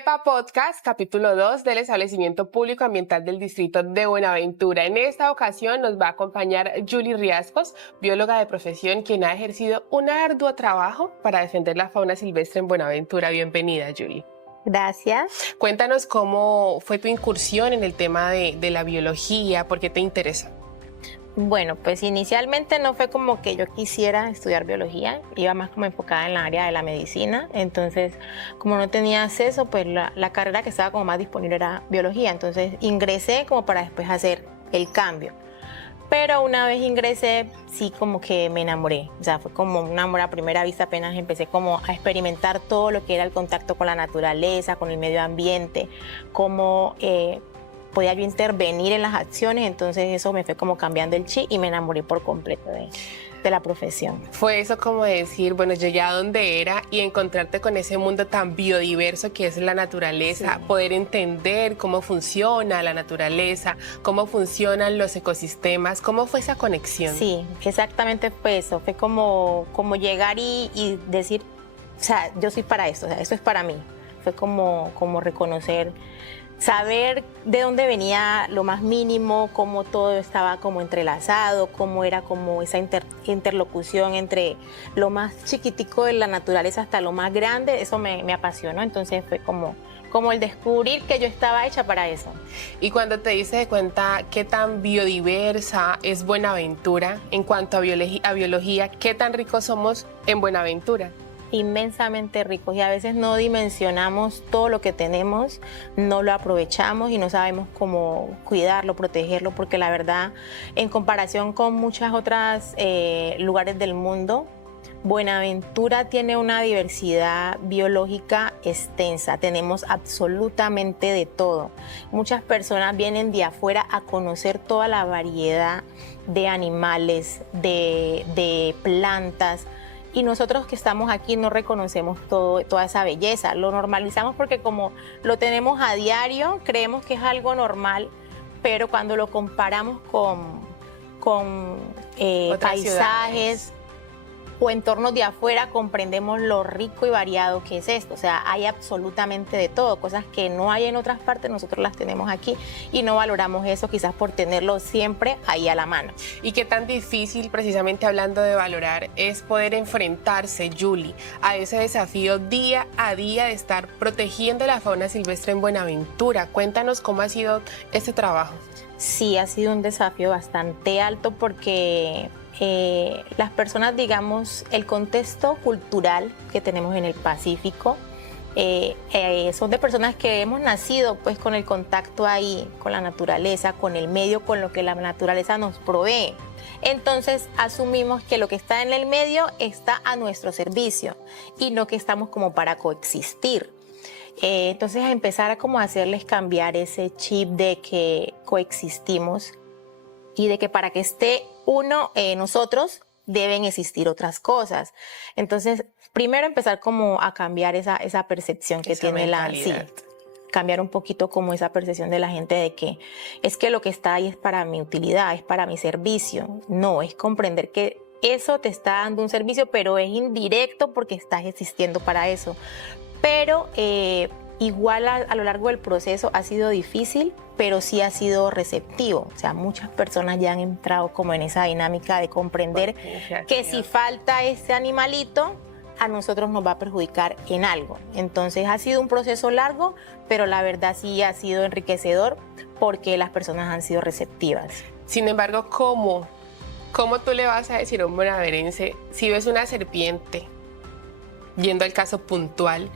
EPA Podcast, capítulo 2 del establecimiento público ambiental del distrito de Buenaventura. En esta ocasión nos va a acompañar Julie Riascos, bióloga de profesión, quien ha ejercido un arduo trabajo para defender la fauna silvestre en Buenaventura. Bienvenida, Julie. Gracias. Cuéntanos cómo fue tu incursión en el tema de la biología, ¿por qué te interesa? Bueno, pues inicialmente no fue como que yo quisiera estudiar biología, iba más como enfocada en la área de la medicina, entonces como no tenía acceso, pues la carrera que estaba como más disponible era biología, entonces ingresé como para después hacer el cambio. Pero una vez ingresé, sí como que me enamoré, o sea, fue como un amor a primera vista, apenas empecé como a experimentar todo lo que era el contacto con la naturaleza, con el medio ambiente, cómo podía yo intervenir en las acciones, entonces eso me fue como cambiando el chip y me enamoré por completo de la profesión. Fue eso como decir, bueno, llegué a donde era y encontrarte con ese mundo tan biodiverso que es la naturaleza, sí. Poder entender cómo funciona la naturaleza, cómo funcionan los ecosistemas, ¿cómo fue esa conexión? Sí, exactamente fue eso, fue como llegar y decir, o sea, yo soy para esto, o sea, esto es para mí. Fue como reconocer, saber de dónde venía lo más mínimo, cómo todo estaba como entrelazado, cómo era como esa interlocución entre lo más chiquitico de la naturaleza hasta lo más grande, eso me apasionó, entonces fue como el descubrir que yo estaba hecha para eso. Y cuando te diste cuenta qué tan biodiversa es Buenaventura en cuanto a biología, qué tan ricos somos en Buenaventura. Inmensamente ricos y a veces no dimensionamos todo lo que tenemos, no lo aprovechamos y no sabemos cómo cuidarlo, protegerlo, porque la verdad, en comparación con muchas otras lugares del mundo, Buenaventura tiene una diversidad biológica extensa, tenemos absolutamente de todo. Muchas personas vienen de afuera a conocer toda la variedad de animales, de plantas, y nosotros que estamos aquí no reconocemos toda esa belleza, lo normalizamos porque como lo tenemos a diario, creemos que es algo normal, pero cuando lo comparamos con paisajes o entornos de afuera, comprendemos lo rico y variado que es esto. O sea, hay absolutamente de todo, cosas que no hay en otras partes, nosotros las tenemos aquí y no valoramos eso quizás por tenerlo siempre ahí a la mano. Y qué tan difícil, precisamente hablando de valorar, es poder enfrentarse, Julie, a ese desafío día a día de estar protegiendo la fauna silvestre en Buenaventura. Cuéntanos cómo ha sido este trabajo. Sí, ha sido un desafío bastante alto porque las personas, digamos, el contexto cultural que tenemos en el Pacífico, son de personas que hemos nacido pues con el contacto ahí, con la naturaleza, con el medio, con lo que la naturaleza nos provee. Entonces asumimos que lo que está en el medio está a nuestro servicio y no que estamos como para coexistir. Entonces empezar a como hacerles cambiar ese chip de que coexistimos y de que para que esté uno, nosotros, deben existir otras cosas. Entonces, primero empezar como a cambiar esa percepción que tiene cambiar un poquito como esa percepción de la gente de que es que lo que está ahí es para mi utilidad, es para mi servicio. No, es comprender que eso te está dando un servicio, pero es indirecto porque estás existiendo para eso. Pero igual a lo largo del proceso ha sido difícil, pero sí ha sido receptivo. O sea, muchas personas ya han entrado como en esa dinámica de comprender que si falta ese animalito, a nosotros nos va a perjudicar en algo. Entonces ha sido un proceso largo, pero la verdad sí ha sido enriquecedor porque las personas han sido receptivas. Sin embargo, ¿cómo tú le vas a decir a un bonaverense si ves una serpiente, yendo al caso puntual,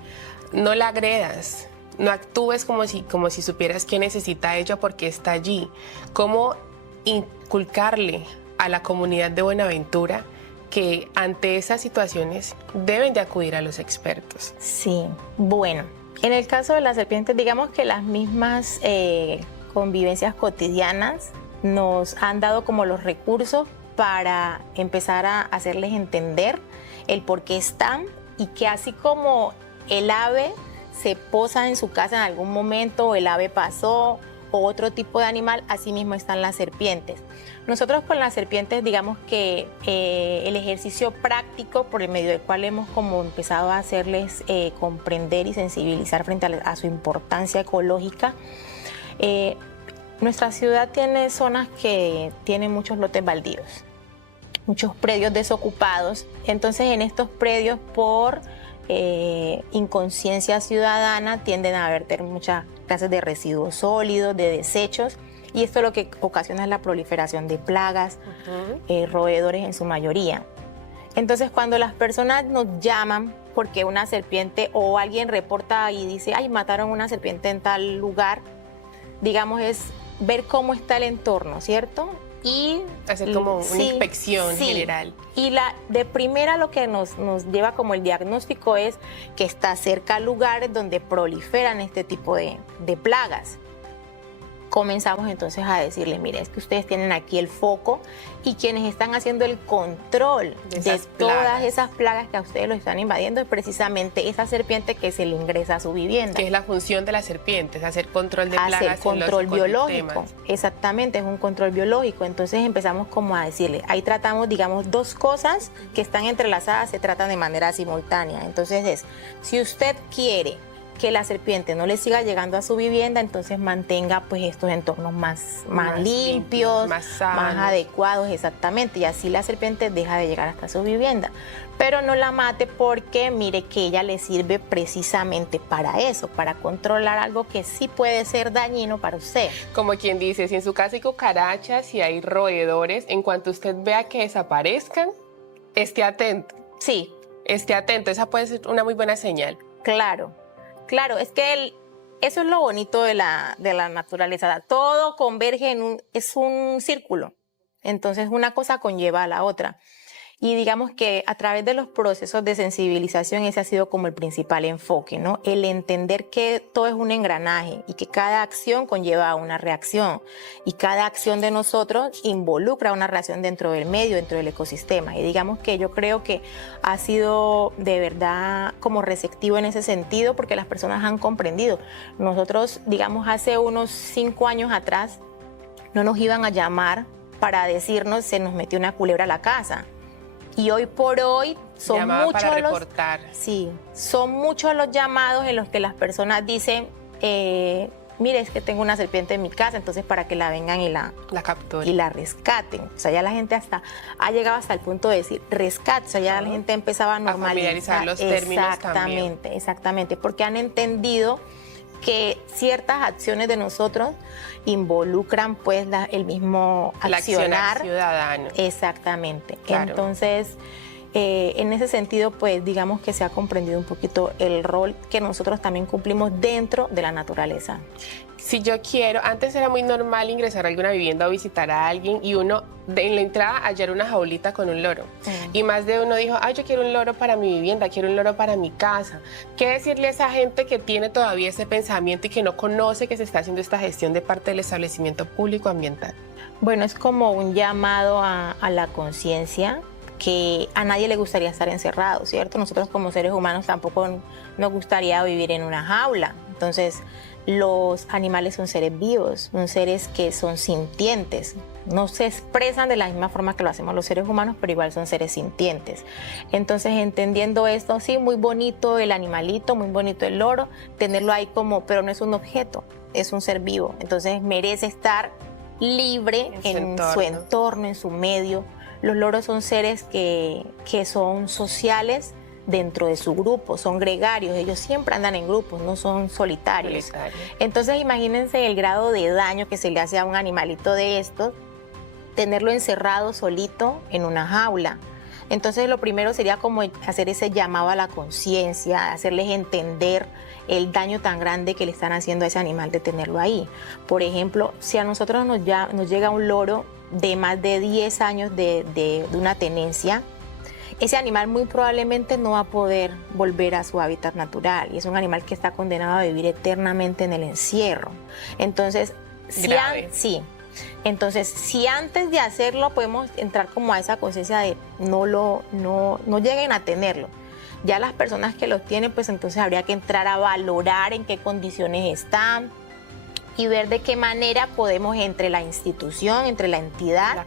no la agredas, no actúes como si supieras que necesita ella porque está allí? ¿Cómo inculcarle a la comunidad de Buenaventura que ante esas situaciones deben de acudir a los expertos? Sí, bueno, en el caso de las serpientes, digamos que las mismas convivencias cotidianas nos han dado como los recursos para empezar a hacerles entender el por qué están y que así como el ave se posa en su casa en algún momento, o el ave pasó, o otro tipo de animal, así mismo están las serpientes. Nosotros con las serpientes, digamos que el ejercicio práctico por el medio del cual hemos como empezado a hacerles comprender y sensibilizar frente a su importancia ecológica. Nuestra ciudad tiene zonas que tienen muchos lotes baldíos, muchos predios desocupados. Entonces en estos predios, por inconsciencia ciudadana, tienden a verter muchas clases de residuos sólidos, de desechos, y esto lo que ocasiona es la proliferación de plagas, roedores en su mayoría. Entonces cuando las personas nos llaman porque una serpiente o alguien reporta y dice, ay, mataron una serpiente en tal lugar, digamos, es ver cómo está el entorno, ¿cierto? Y hacer como una inspección general. Y de primera lo que nos lleva como el diagnóstico es que está cerca a lugares donde proliferan este tipo de plagas. Comenzamos entonces a decirles, mire, es que ustedes tienen aquí el foco y quienes están haciendo el control de todas esas plagas que a ustedes lo están invadiendo es precisamente esa serpiente que se le ingresa a su vivienda. Que es la función de las serpientes, hacer control de plagas. Hacer control biológico, exactamente, es un control biológico. Entonces empezamos como a decirle, ahí tratamos, digamos, dos cosas que están entrelazadas, se tratan de manera simultánea. Entonces si usted quiere que la serpiente no le siga llegando a su vivienda, entonces mantenga pues estos entornos más limpios, más adecuados, exactamente, y así la serpiente deja de llegar hasta su vivienda. Pero no la mate porque mire que ella le sirve precisamente para eso, para controlar algo que sí puede ser dañino para usted. Como quien dice, si en su casa hay cucarachas, si hay roedores, en cuanto usted vea que desaparezcan, esté atento. Sí. Esté atento, esa puede ser una muy buena señal. Claro, es que eso es lo bonito de la naturaleza. Todo converge es un círculo. Entonces una cosa conlleva a la otra. Y digamos que a través de los procesos de sensibilización ese ha sido como el principal enfoque, ¿no? El entender que todo es un engranaje y que cada acción conlleva una reacción y cada acción de nosotros involucra una reacción dentro del medio, dentro del ecosistema. Y digamos que yo creo que ha sido de verdad como receptivo en ese sentido porque las personas han comprendido. Nosotros, digamos, hace unos 5 años atrás no nos iban a llamar para decirnos se nos metió una culebra a la casa. Y hoy por hoy son muchos los llamados en los que las personas dicen, mire, es que tengo una serpiente en mi casa, entonces para que la vengan y la capturen. Y la rescaten. O sea, ya la gente ha llegado hasta el punto de decir rescate, o sea, ya la gente empezaba a normalizar. Familiarizar los términos también. Exactamente, porque han entendido que ciertas acciones de nosotros involucran pues el mismo accionar ciudadano. Exactamente. Claro. Entonces, en ese sentido, pues digamos que se ha comprendido un poquito el rol que nosotros también cumplimos dentro de la naturaleza. Si yo quiero, antes era muy normal ingresar a alguna vivienda o visitar a alguien y uno en la entrada hallar una jaulita con un loro. Y más de uno dijo, ay, yo quiero un loro para mi vivienda, quiero un loro para mi casa. ¿Qué decirle a esa gente que tiene todavía ese pensamiento y que no conoce que se está haciendo esta gestión de parte del establecimiento público ambiental? Bueno, es como un llamado a la conciencia, que a nadie le gustaría estar encerrado, ¿cierto? Nosotros como seres humanos tampoco nos gustaría vivir en una jaula. Entonces, los animales son seres vivos, son seres que son sintientes. No se expresan de la misma forma que lo hacemos los seres humanos, pero igual son seres sintientes. Entonces, entendiendo esto, sí, muy bonito el animalito, muy bonito el loro, tenerlo ahí pero no es un objeto, es un ser vivo. Entonces, merece estar libre en su entorno, en su medio. Los loros son seres que son sociales dentro de su grupo, son gregarios, ellos siempre andan en grupos, no son solitarios. Entonces imagínense el grado de daño que se le hace a un animalito de estos, tenerlo encerrado solito en una jaula. Entonces lo primero sería como hacer ese llamado a la conciencia, hacerles entender el daño tan grande que le están haciendo a ese animal de tenerlo ahí. Por ejemplo, si a nosotros nos llega un loro de más de 10 años de una tenencia, ese animal muy probablemente no va a poder volver a su hábitat natural y es un animal que está condenado a vivir eternamente en el encierro. Entonces, si antes de hacerlo podemos entrar como a esa conciencia de no lleguen a tenerlo. Ya las personas que los tienen, pues entonces habría que entrar a valorar en qué condiciones están, y ver de qué manera podemos entre la institución, entre la entidad La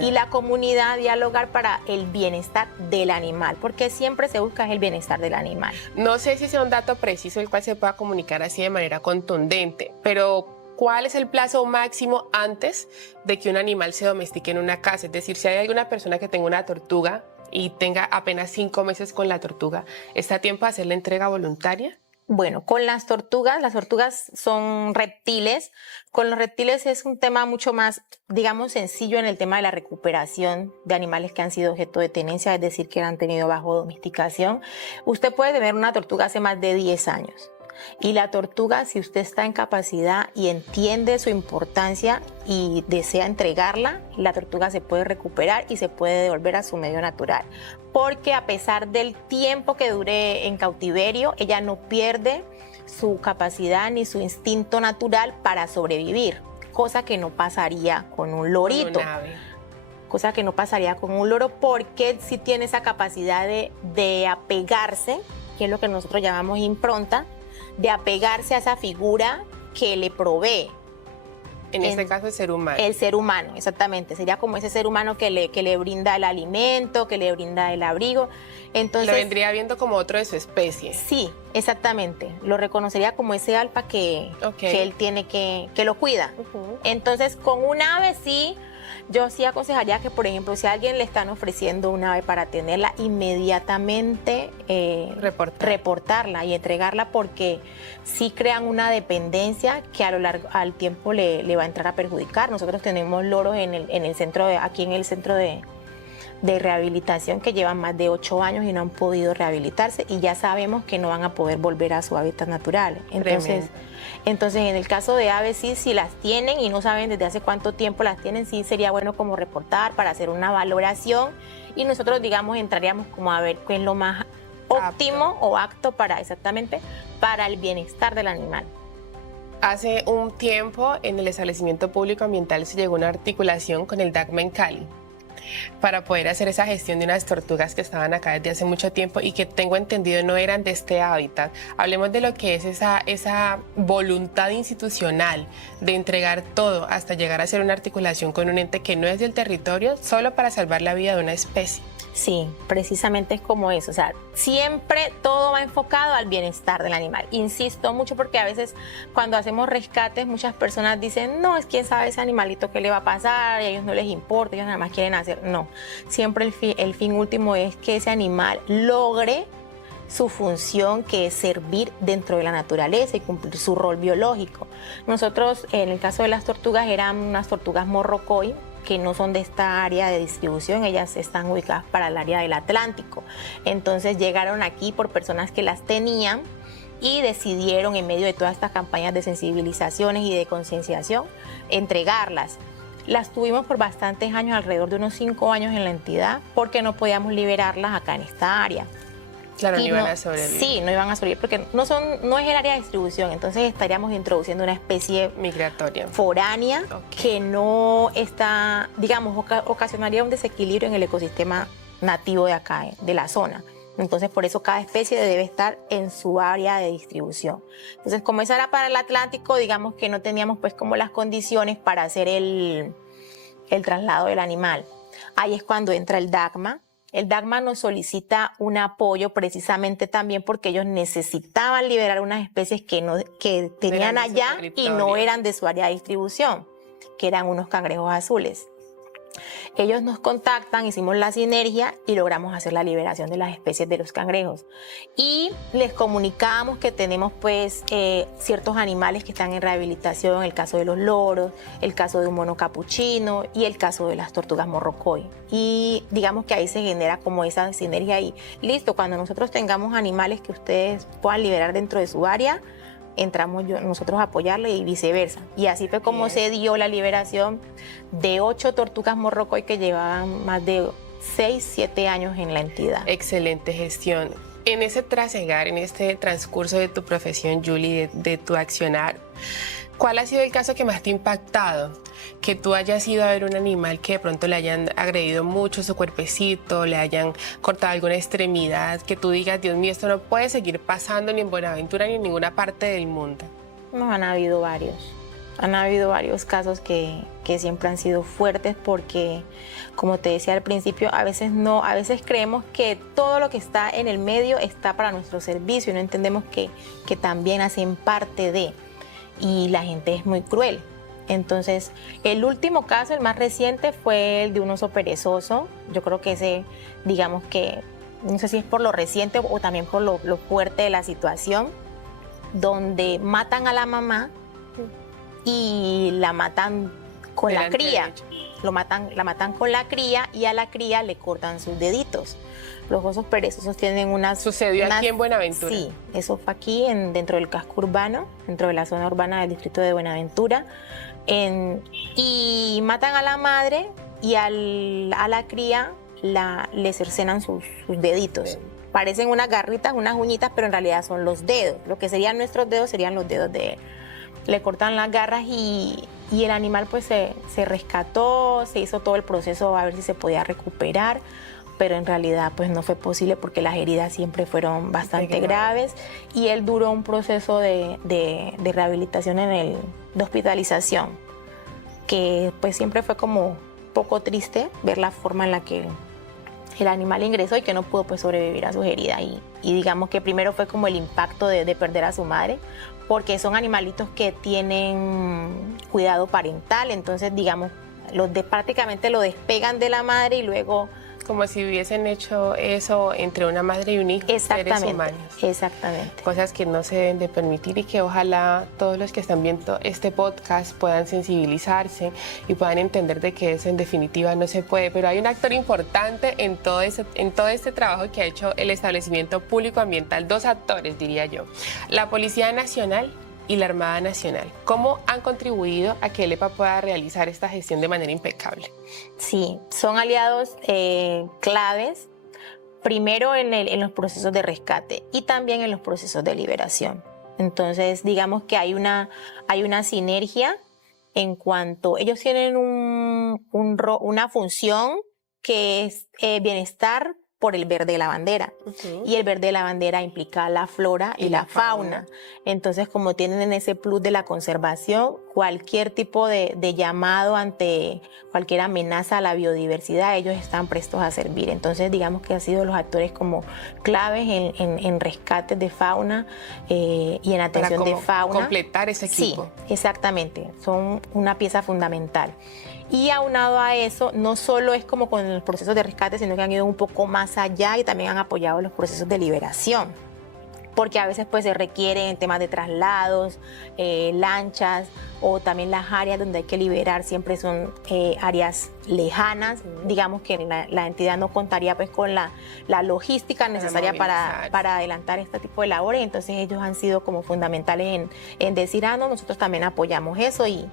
y la comunidad dialogar para el bienestar del animal, porque siempre se busca el bienestar del animal. No sé si sea un dato preciso el cual se pueda comunicar así de manera contundente, pero ¿cuál es el plazo máximo antes de que un animal se domestique en una casa? Es decir, si hay alguna persona que tenga una tortuga y tenga apenas 5 meses con la tortuga, ¿está a tiempo de hacer la entrega voluntaria? Bueno, con las tortugas son reptiles. Con los reptiles es un tema mucho más, digamos, sencillo en el tema de la recuperación de animales que han sido objeto de tenencia, es decir, que han tenido bajo domesticación. Usted puede tener una tortuga hace más de 10 años. Y la tortuga, si usted está en capacidad y entiende su importancia y desea entregarla, la tortuga se puede recuperar y se puede devolver a su medio natural. Porque a pesar del tiempo que dure en cautiverio, ella no pierde su capacidad ni su instinto natural para sobrevivir, cosa que no pasaría con un lorito. Con un ave. Cosa que no pasaría con un loro, porque sí tiene esa capacidad de apegarse, que es lo que nosotros llamamos impronta, de apegarse a esa figura que le provee. En este caso el ser humano. El ser humano, exactamente. Sería como ese ser humano que le brinda el alimento, que le brinda el abrigo. Entonces, lo vendría viendo como otro de su especie. Sí, exactamente. Lo reconocería como ese alfa que él tiene, que lo cuida. Entonces, con un ave sí, yo sí aconsejaría que, por ejemplo, si a alguien le están ofreciendo un ave para tenerla, inmediatamente reportarla y entregarla, porque sí crean una dependencia que a lo largo al tiempo le va a entrar a perjudicar. Nosotros tenemos loros aquí en el centro de rehabilitación que llevan más de 8 años y no han podido rehabilitarse, y ya sabemos que no van a poder volver a su hábitat natural. Entonces, en el caso de aves, sí, si las tienen y no saben desde hace cuánto tiempo las tienen, sí sería bueno como reportar para hacer una valoración, y nosotros, digamos, entraríamos como a ver qué es lo más óptimo o apto para el bienestar del animal. Hace un tiempo en el establecimiento público ambiental se llegó a una articulación con el DACMA en Cali para poder hacer esa gestión de unas tortugas que estaban acá desde hace mucho tiempo y que tengo entendido no eran de este hábitat. Hablemos de lo que es esa voluntad institucional de entregar todo hasta llegar a hacer una articulación con un ente que no es del territorio solo para salvar la vida de una especie. Sí, precisamente es como eso, o sea, siempre todo va enfocado al bienestar del animal. Insisto mucho porque a veces cuando hacemos rescates muchas personas dicen, no, es quién sabe ese animalito qué le va a pasar, y a ellos no les importa, ellos nada más quieren hacer. No, siempre el fin último es que ese animal logre su función, que es servir dentro de la naturaleza y cumplir su rol biológico. Nosotros, en el caso de las tortugas, eran unas tortugas morrocoy, que no son de esta área de distribución, ellas están ubicadas para el área del Atlántico. Entonces llegaron aquí por personas que las tenían y decidieron, en medio de todas estas campañas de sensibilizaciones y de concienciación, entregarlas. Las tuvimos por bastantes años, alrededor de unos 5 años en la entidad, porque no podíamos liberarlas acá en esta área. Claro, no iban a sobrevivir. Sí, no iban a sobrevivir porque no es el área de distribución. Entonces estaríamos introduciendo una especie migratoria foránea que no está, digamos, ocasionaría un desequilibrio en el ecosistema nativo de acá, de la zona. Entonces, por eso cada especie debe estar en su área de distribución. Entonces, como esa era para el Atlántico, digamos que no teníamos pues como las condiciones para hacer el traslado del animal. Ahí es cuando entra el DACMA. El DACMA nos solicita un apoyo precisamente también porque ellos necesitaban liberar unas especies que tenían allá y no eran de su área de distribución, que eran unos cangrejos azules. Ellos nos contactan, hicimos la sinergia y logramos hacer la liberación de las especies de los cangrejos. Y les comunicamos que tenemos pues ciertos animales que están en rehabilitación, el caso de los loros, el caso de un mono capuchino y el caso de las tortugas morrocoy. Y digamos que ahí se genera como esa sinergia y listo, cuando nosotros tengamos animales que ustedes puedan liberar dentro de su área, entramos nosotros a apoyarle y viceversa. Y así fue como se dio la liberación de 8 tortugas morrocoy que llevaban más de 6, 7 años en la entidad. Excelente gestión. En ese trasegar, en este transcurso de tu profesión, Julie, de tu accionar, ¿cuál ha sido el caso que más te ha impactado? Que tú hayas ido a ver un animal que de pronto le hayan agredido mucho su cuerpecito, le hayan cortado alguna extremidad, que tú digas, Dios mío, esto no puede seguir pasando ni en Buenaventura ni en ninguna parte del mundo. Nos han habido varios. Han habido varios casos que siempre han sido fuertes porque, como te decía al principio, a veces creemos que todo lo que está en el medio está para nuestro servicio y no entendemos que también hacen parte de, y la gente es muy cruel. Entonces, el último caso, el más reciente, fue el de un oso perezoso. Yo creo que ese, digamos que, no sé si es por lo reciente o también por lo fuerte de la situación, donde matan a la mamá y la matan con la cría. La matan con la cría y a la cría le cortan sus deditos. Los osos perezosos tienen unas... ¿Sucedió aquí en Buenaventura? Sí, eso fue aquí dentro del casco urbano, dentro de la zona urbana del distrito de Buenaventura. Y matan a la madre y a la cría le cercenan sus deditos. Parecen unas garritas, unas uñitas, pero en realidad son los dedos. Lo que serían nuestros dedos serían los dedos de él. Le cortan las garras y el animal pues se rescató, se hizo todo el proceso a ver si se podía recuperar, pero en realidad pues no fue posible porque las heridas siempre fueron bastante graves y él duró un proceso de rehabilitación de hospitalización, que pues siempre fue como poco triste ver la forma en la que el animal ingresó y que no pudo pues sobrevivir a sus heridas y digamos que primero fue como el impacto de perder a su madre, porque son animalitos que tienen cuidado parental, entonces digamos prácticamente lo despegan de la madre y luego... Como si hubiesen hecho eso entre una madre y un hijo, seres humanos. Exactamente. Cosas que no se deben de permitir y que ojalá todos los que están viendo este podcast puedan sensibilizarse y puedan entender de que eso en definitiva no se puede. Pero hay un actor importante en todo este trabajo que ha hecho el establecimiento público ambiental, dos actores diría yo, la Policía Nacional y la Armada Nacional. ¿Cómo han contribuido a que el EPA pueda realizar esta gestión de manera impecable? Sí, son aliados claves, primero en los procesos de rescate y también en los procesos de liberación. Entonces, digamos que hay una sinergia en cuanto ellos tienen una función que es bienestar por el verde de la bandera. Y el verde de la bandera implica la flora y la fauna. Entonces, como tienen ese plus de la conservación, cualquier tipo de llamado ante cualquier amenaza a la biodiversidad, ellos están prestos a servir. Entonces, digamos que han sido los actores como claves en rescates de fauna y en atención de fauna. Completar ese equipo. Sí, exactamente. Son una pieza fundamental. Y aunado a eso, no solo es como con los procesos de rescate, sino que han ido un poco más allá y también han apoyado los procesos de liberación. Porque a veces pues se requieren temas de traslados, lanchas o también las áreas donde hay que liberar siempre son áreas lejanas. Digamos que la entidad no contaría pues con la logística necesaria para adelantar este tipo de labores. Entonces ellos han sido como fundamentales en decir, no, nosotros también apoyamos eso y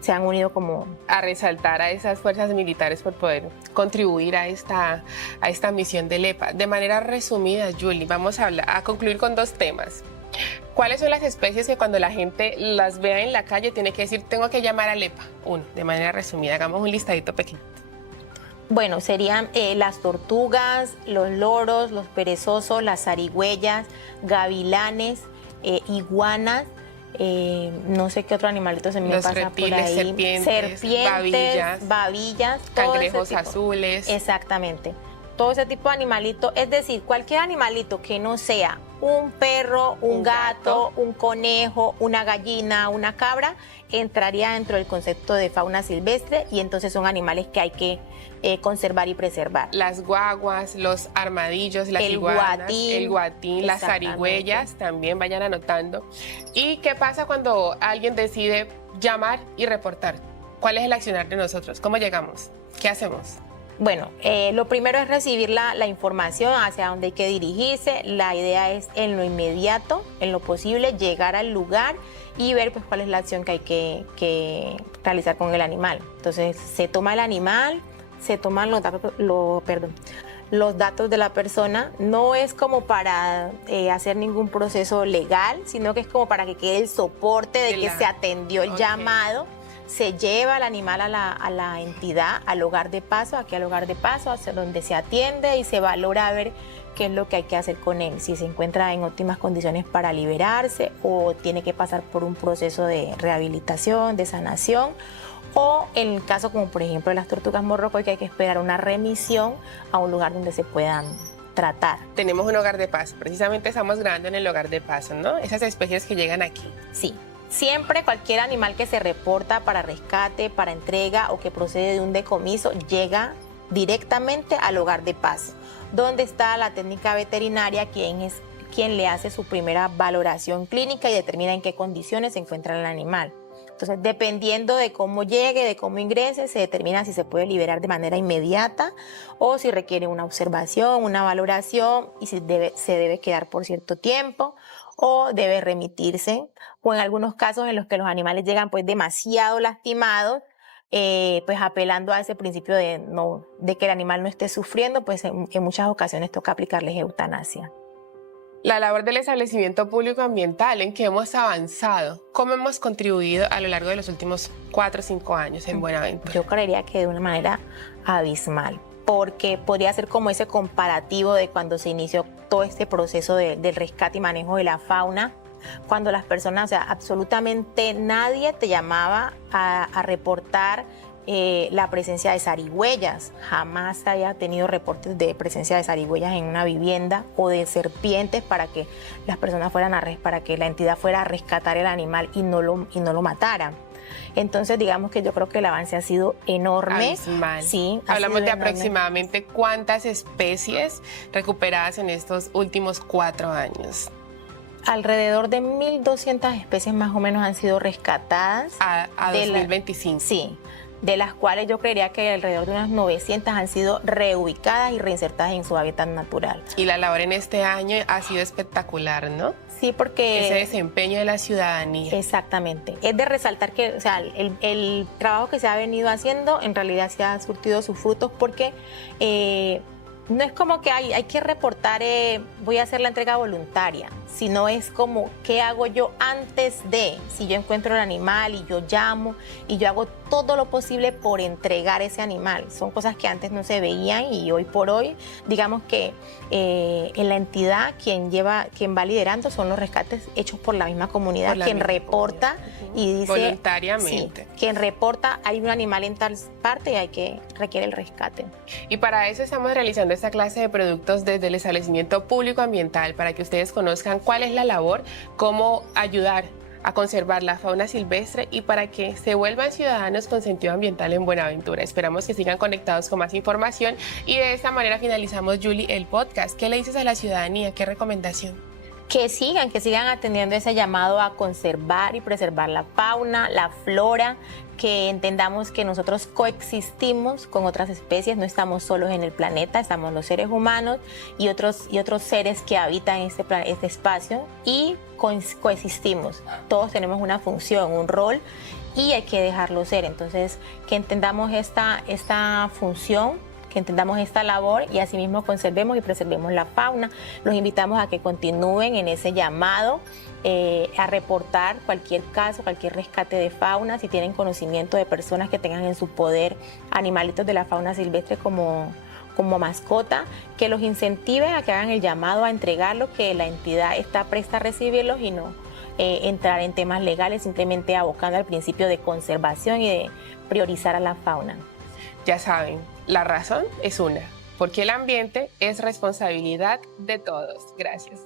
se han unido como... A resaltar a esas fuerzas militares por poder contribuir a esta misión del EPA. De manera resumida, Julie, vamos a concluir con dos temas. ¿Cuáles son las especies que cuando la gente las vea en la calle tiene que decir, tengo que llamar al EPA? Uno, de manera resumida, hagamos un listadito pequeño. Bueno, serían las tortugas, los loros, los perezosos, las zarigüeyas, gavilanes, iguanas, no sé qué otro animalito se me pasa reptiles, por ahí. Serpientes, babillas, cangrejos azules. Exactamente. Todo ese tipo de animalito, es decir, cualquier animalito que no sea un perro, un gato, un conejo, una gallina, una cabra, entraría dentro del concepto de fauna silvestre y entonces son animales que hay que conservar y preservar. Las guaguas, los armadillos, las iguanas, el guatín, las zarigüeyas, también vayan anotando. ¿Y qué pasa cuando alguien decide llamar y reportar? ¿Cuál es el accionar de nosotros? ¿Cómo llegamos? ¿Qué hacemos? Bueno, lo primero es recibir la información hacia dónde hay que dirigirse. La idea es en lo inmediato, en lo posible, llegar al lugar y ver pues cuál es la acción que hay que realizar con el animal. Entonces, se toma el animal, se toman los datos de la persona. No es como para hacer ningún proceso legal, sino que es como para que quede el soporte de que se atendió el llamado. Se lleva el animal a la entidad, al hogar de paso, aquí al hogar de paso, hacia donde se atiende y se valora a ver qué es lo que hay que hacer con él, si se encuentra en óptimas condiciones para liberarse o tiene que pasar por un proceso de rehabilitación, de sanación, o en el caso como por ejemplo de las tortugas morrocoy, que hay que esperar una remisión a un lugar donde se puedan tratar. Tenemos un hogar de paso, precisamente estamos grabando en el hogar de paso, ¿no? Esas especies que llegan aquí. Sí, siempre cualquier animal que se reporta para rescate, para entrega o que procede de un decomiso llega directamente al hogar de paso, donde está la técnica veterinaria, quien le hace su primera valoración clínica y determina en qué condiciones se encuentra el animal. Entonces, dependiendo de cómo llegue, de cómo ingrese, se determina si se puede liberar de manera inmediata o si requiere una observación, una valoración y si se debe quedar por cierto tiempo o debe remitirse, o en algunos casos en los que los animales llegan pues demasiado lastimados, pues apelando a ese principio de que el animal no esté sufriendo, pues en muchas ocasiones toca aplicarles eutanasia. La labor del establecimiento público ambiental, ¿en qué hemos avanzado? ¿Cómo hemos contribuido a lo largo de los últimos 4 o 5 años en Buenaventura? Yo creería que de una manera abismal, porque podría ser como ese comparativo de cuando se inició todo este proceso del rescate y manejo de la fauna, cuando las personas, o sea, absolutamente nadie te llamaba a reportar la presencia de zarigüeyas. Jamás había tenido reportes de presencia de zarigüeyas en una vivienda o de serpientes para que las personas para que la entidad fuera a rescatar el animal y no lo matara. Entonces, digamos que yo creo que el avance ha sido enorme. Abismal. Sí, hablamos de aproximadamente cuántas especies recuperadas en estos últimos 4 años. Alrededor de 1.200 especies más o menos han sido rescatadas. A 2025. Sí, de las cuales yo creería que alrededor de unas 900 han sido reubicadas y reinsertadas en su hábitat natural. Y la labor en este año ha sido espectacular, ¿no? Sí, porque... Ese desempeño de la ciudadanía. Exactamente. Es de resaltar que, o sea, el trabajo que se ha venido haciendo en realidad se ha surtido sus frutos porque no es como que hay que reportar, voy a hacer la entrega voluntaria, sino es como, ¿qué hago yo antes de? Si yo encuentro el animal y yo llamo y yo hago todo lo posible por entregar ese animal. Son cosas que antes no se veían y hoy por hoy, digamos que en la entidad quien va liderando son los rescates hechos por la misma comunidad, quien reporta y dice... Voluntariamente. Sí, quien reporta, hay un animal en tal parte y requiere el rescate. Y para eso estamos realizando esta clase de productos desde el establecimiento público ambiental, para que ustedes conozcan cuál es la labor, cómo ayudar a conservar la fauna silvestre y para que se vuelvan ciudadanos con sentido ambiental en Buenaventura. Esperamos que sigan conectados con más información y de esta manera finalizamos, Julie, el podcast. ¿Qué le dices a la ciudadanía? ¿Qué recomendación? Que sigan atendiendo ese llamado a conservar y preservar la fauna, la flora, que entendamos que nosotros coexistimos con otras especies, no estamos solos en el planeta, estamos los seres humanos y otros seres que habitan este espacio y coexistimos. Todos tenemos una función, un rol y hay que dejarlo ser. Entonces, que entendamos esta función, que entendamos esta labor y asimismo conservemos y preservemos la fauna. Los invitamos a que continúen en ese llamado a reportar cualquier caso, cualquier rescate de fauna, si tienen conocimiento de personas que tengan en su poder animalitos de la fauna silvestre como mascota, que los incentiven a que hagan el llamado a entregarlos, que la entidad está presta a recibirlos y no entrar en temas legales, simplemente abocando al principio de conservación y de priorizar a la fauna. Ya saben, la razón es una, porque el ambiente es responsabilidad de todos. Gracias.